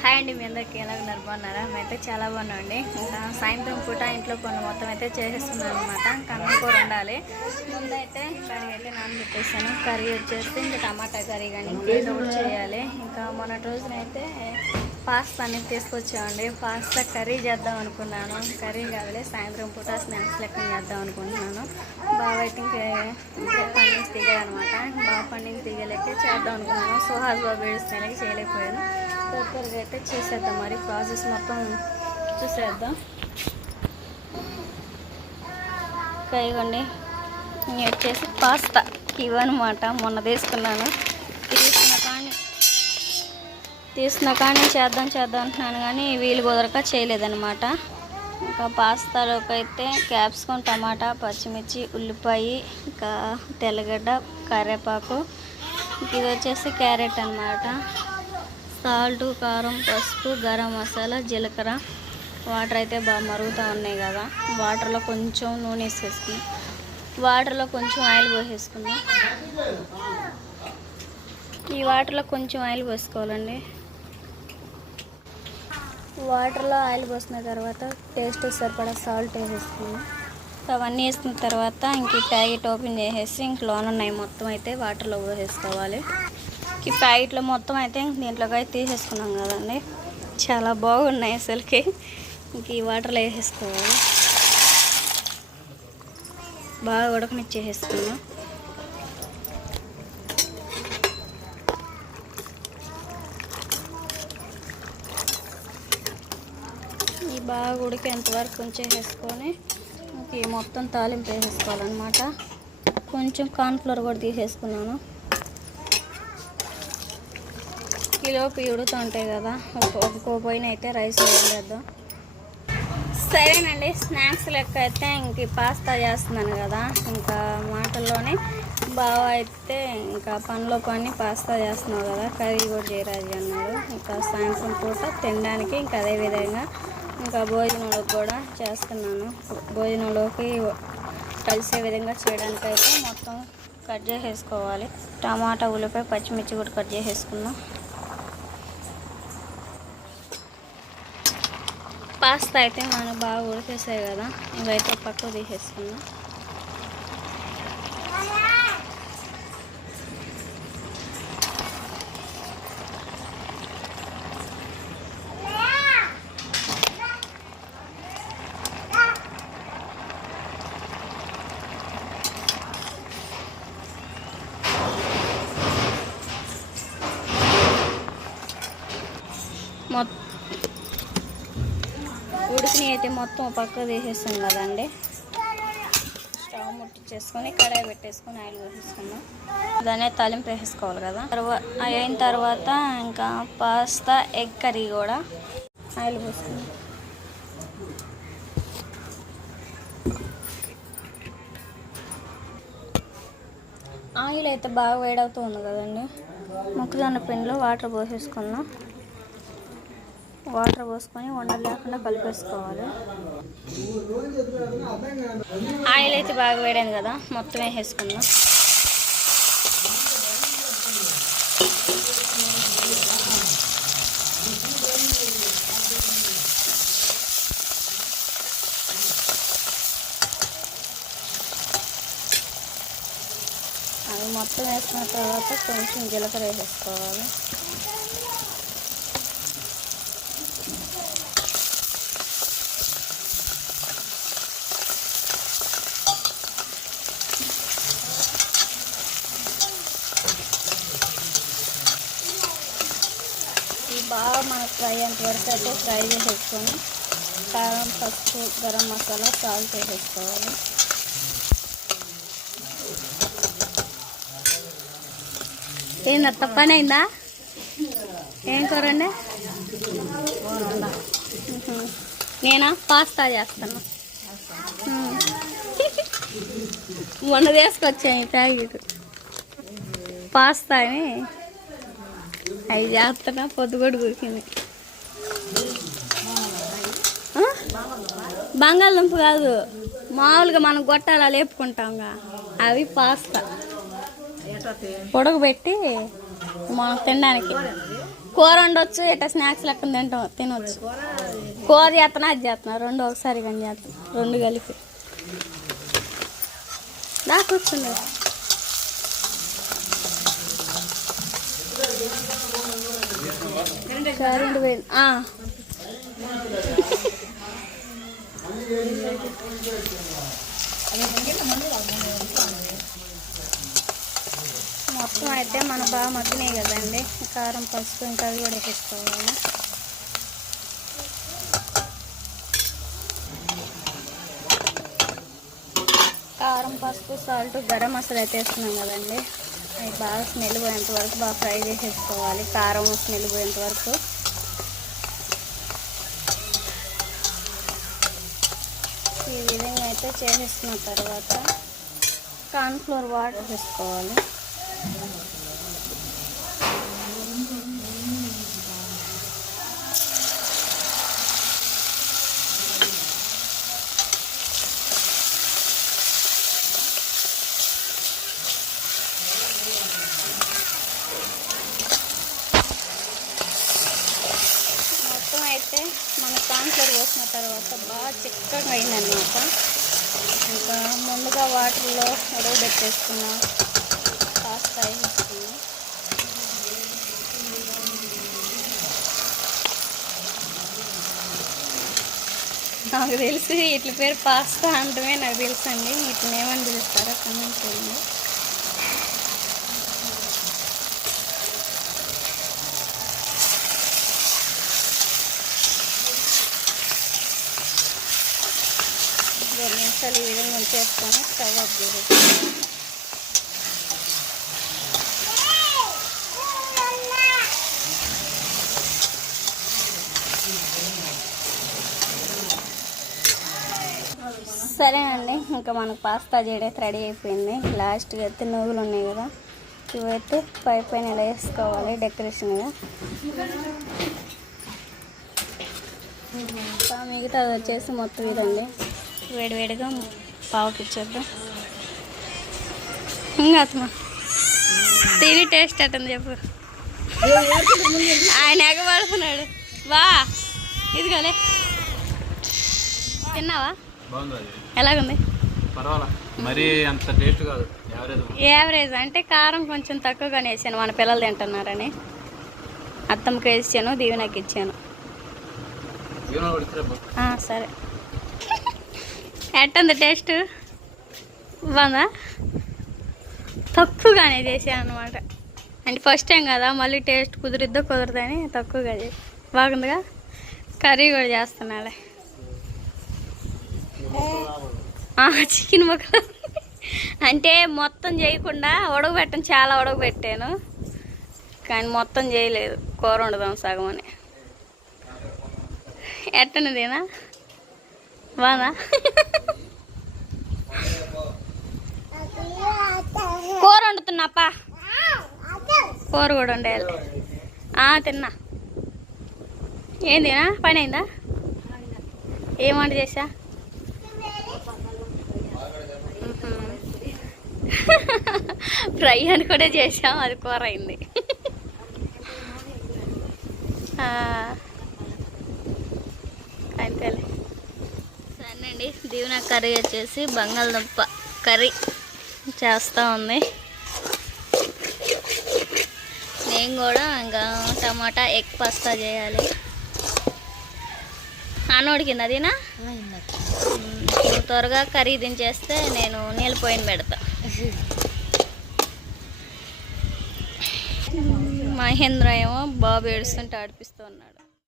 Hi అండి మీ అందరికి ఎలా ఉన్నారు? బాగున్నారా? మేమైతే చాలా బాగున్నామండి. సాయంత్రం పూట ఇంట్లో పనులు మొత్తం అయితే చేసేస్తున్నాను అనమాట కన్నం కూర ఉండాలి ముందైతే కర్రీ అయితే నానబెట్టేసాను. కర్రీ వచ్చేసి ఇంకా టమాటా కర్రీ కానీ ఏదో ఒకటి చేయాలి. ఇంకా మొన్నటి రోజునైతే పాస్తా అనేది తీసుకొచ్చామండి. పాస్తా కర్రీ చేద్దాం అనుకున్నాను. కర్రీ కావాలి సాయంత్రం పూట స్నాక్స్ లెక్క చేద్దాం అనుకుంటున్నాను. బాగా అయితే ఇంకా ఇప్పుడే పండించి దిగాలన్నమాట బాబు పండించి దిగలేక చేద్దాం అనుకున్నాను. సుహాస్ బాబు ఏడుస్తున్నాయి చేయలేకపోయాను. త్వరగా అయితే చేసేద్దాం మరి. ప్రాసెస్ మొత్తం చూసేద్దాం. ఇంకా ఇవ్వండి నేను వచ్చేసి పాస్తా ఇవన్నమాట మొన్న తీసుకున్నాను. తీసిన కానీ తీసిన కానీ చేద్దాం చేద్దాం అంటున్నాను కానీ వీలు కుదరక చేయలేదనమాట ఇంకా పాస్తాలోకి అయితే క్యాప్సికమ్ టమాటా పచ్చిమిర్చి ఉల్లిపాయ ఇంకా తెల్లగడ్డ కరివేపాకు. ఇది వచ్చేసి క్యారెట్ అన్నమాట. సాల్ట్ కారం పసుపు గరం మసాలా జీలకర్ర. వాటర్ అయితే బాగా మరుగుతూ ఉన్నాయి కదా. వాటర్లో కొంచెం నూనె వేసేసుకుందాం వాటర్లో కొంచెం ఆయిల్ పోసేసుకుందాం ఈ వాటర్లో కొంచెం ఆయిల్ పోసుకోవాలండి. వాటర్లో ఆయిల్ పోసిన తర్వాత టేస్ట్ సరిపడా సాల్ట్ వేసేసుకుందాం అవన్నీ వేసుకున్న తర్వాత ఇంక ఈ ప్యాకెట్ ఓపెన్ చేసేసి ఇంక లోన్ ఉన్నాయి మొత్తం అయితే వాటర్లో పోసేసుకోవాలి. ఈ ప్యాకెట్లో మొత్తం అయితే దీంట్లోకి అయితే తీసేసుకున్నాం కదండి. చాలా బాగున్నాయి అసలుకి. ఇంక ఈ వాటర్లో వేసేసుకోవాలి. బాగా ఉడకనిచ్చేసేసుకున్నాం. ఈ బాగా ఉడికేంత వరకు ఉంచేసేసుకొని ఇంక ఈ మొత్తం తాలింపు వేసేసుకోవాలన్నమాట. కొంచెం కార్న్ఫ్లోర్ కూడా తీసేసుకున్నాను. కిలోకి ఉడుతుంటాయి కదా. ఒక్కో పోయిన అయితే రైస్ వేయలేద్దాం సరేనండి స్నాక్స్ లెక్క అయితే ఇంక పాస్తా చేస్తున్నాను కదా. ఇంకా మాటల్లోనే బావ అయితే ఇంకా పనిలో పని పాస్తా చేస్తున్నావు కదా. కర్రీ కూడా చేయరాజు అన్నాడు. ఇంకా సాయంత్రం పూట తినడానికి ఇంకా అదే విధంగా ఇంకా భోజనంలోకి కూడా చేస్తున్నాను. భోజనంలోకి కలిసే విధంగా చేయడానికి అయితే మొత్తం కట్ చేసేసుకోవాలి. టమాటా ఉల్లిపాయ పచ్చిమిర్చి కూడా కట్ చేసేసుకున్నాం పాస్తా అయితే మనకు బాగా ఉడికేసాయి కదా ఇవైతే పక్కకు తీసేసుకుందాం మొత్తం ఉడికిని అయితే మొత్తం పక్క తీసేస్తాం కదండి. స్టవ్ ముట్టించేసుకొని కడాయి పెట్టేసుకొని ఆయిల్ పోసేసుకుందాం. దాన్ని తాలింపు వేసేసుకోవాలి కదా. తర్వాత అయిన తర్వాత ఇంకా పాస్తా ఎగ్ కర్రీ కూడా ఆయిల్ పోసుకుందాం. ఆయిల్ అయితే బాగా వేడవుతూ ఉంది కదండి. మొక్కజొన్న పిండిలో వాటర్ పోసేసుకుందాం. వాటర్ పోసుకొని వండలు లేకుండా కలిపేసుకోవాలి. ఆయిల్ అయితే బాగా వేడైంది కదా మొత్తం వేసేసుకుందాం. అవి మొత్తం వేసుకున్న తర్వాత కొంచెం జీలకర్ర వేసేసుకోవాలి ఇవి బాగా మనకు ఫ్రై అయ్యేంత వరకు అయితే ఫ్రై చేసేసుకొని కారం పసుపు గరం మసాలా సాల్ట్ వేసేసుకోవాలి. ఏందా తప్పనైందా అయిందా? ఏం కూరండి నేనా? పాస్తా చేస్తాను. మొన్న తీసుకొచ్చాను ప్యాకెట్. పాస్తా అని అవి చేస్తున్నా పొద్దుగోడు కురికింది బంగాళదుంప కాదు మామూలుగా మనం గొట్టాల లేపుకుంటాంగా అవి పాస్తా. ఉడకబెట్టి మనం తినడానికి. కూర ఉండొచ్చు ఇట్లా స్నాక్స్ లెక్క తింటాం తినవచ్చు కూర చేస్తున్నా అది చేస్తున్నా రెండు ఒకసారి కానీ చేస్తున్నా రెండు కలిపి. దా కూర్చుండే. పోయింది ఆ. మొత్తం అయితే మన బాగా మగ్గినాయి కదండి. కారం పసుపు ఇంకా అవి కూడా వేసుకోవాలి కారం పసుపు సాల్ట్ గరం మసాలా అయితే వేస్తున్నాం కదండి. అవి బాగా స్మెల్ పోయేంత వరకు బాగా ఫ్రై చేసేసుకోవాలి. కారం స్మెల్ పోయేంత వరకు. ఈ విధంగా అయితే చేసేసుకున్న తర్వాత కార్న్ఫ్లోర్ వాటర్ వేసుకోవాలి మొత్తం అయితే మన కాన్ఫ్లవర్ పోసిన తర్వాత బాగా చిక్కగా అయిందన్నమాట ఇంకా ముందుగా వాటర్లో ఉడకబెట్టేసుకున్న పాస్తా వేసుకున్నాం నాకు తెలిసి ఇట్ల పేరు పాస్తా అంటమే నాకు తెలుసు అండి వీటిని ఏమని పిలుస్తారో కమెంట్ చేయండి రెండు నిమిషాలు ఈ విధంగా ఉంచేస్తాను. స్టవ్ ఆఫ్ చేసేస్తాను సరేనండి ఇంకా మనకు పాస్తా చేయడం రెడీ అయిపోయింది. లాస్ట్గా అయితే నువ్వులు ఉన్నాయి కదా. ఇవైతే పై పైన ఇలా వేసుకోవాలి డెకరేషన్గా మిగతా అది వచ్చేసి మొత్తం ఇదండి. వేడివేడిగా పావుకి ఇచ్చేద్దాం. ఇంకా అతను తిని టేస్ట్ అట్టని చెప్పు. ఆయన ఎగబడుతున్నాడు. వా ఇదిగోలే. తిన్నావా? బాగుంది. అది ఎలాగుంది? పర్వాలా. మరీ అంత టేస్ట్ కాదు. యావరేజ్ అంటే కారం కొంచెం తక్కువగానే వేసాను. మన పిల్లలు తింటున్నారని. అత్తమ్మకి వేసాను దీవెనకి ఇచ్చాను. సరే. ఎట్టంది టేస్ట్? బాగుందా? తక్కువగానే చేసాను అనమాట అంటే ఫస్ట్ టైం కదా మళ్ళీ టేస్ట్ కుదిరిద్దో కుదరదని తక్కువగా చేసి బాగుందిగా? కర్రీ కూడా చేస్తున్నాలే. చికెన్ ముక్కలు అంటే మొత్తం చేయకుండా ఉడకబెట్టను చాలా ఉడకబెట్టాను. కానీ మొత్తం చేయలేదు కూర వండుదాం సగం అని. ఎట్టనిదేనా బానా కూర వండుతున్నాపా కూర కూడా వండేయాలి ఆ, తిన్నా. ఏందినా? పని అయిందా ఏం వంట చేసా ఫ్రై అని కూడా చేసాం అది కూర అయింది. అంతేలే. సరేనండి దీవెన కర్రీ వచ్చేసి బంగాళదుంప కర్రీ చేస్తూ ఉంది. నేను కూడా ఇంకా టమాటా ఎగ్ పాస్తా చేయాలి. అన్నోడికింది అదేనా నువ్వు త్వరగా కర్రీ దించేస్తే నేను నీళ్ళు పోయిన పెడతా. మహేంద్ర ఏమో బాబు ఏడుస్తుంటే ఆడిపిస్తూ ఉన్నాడు.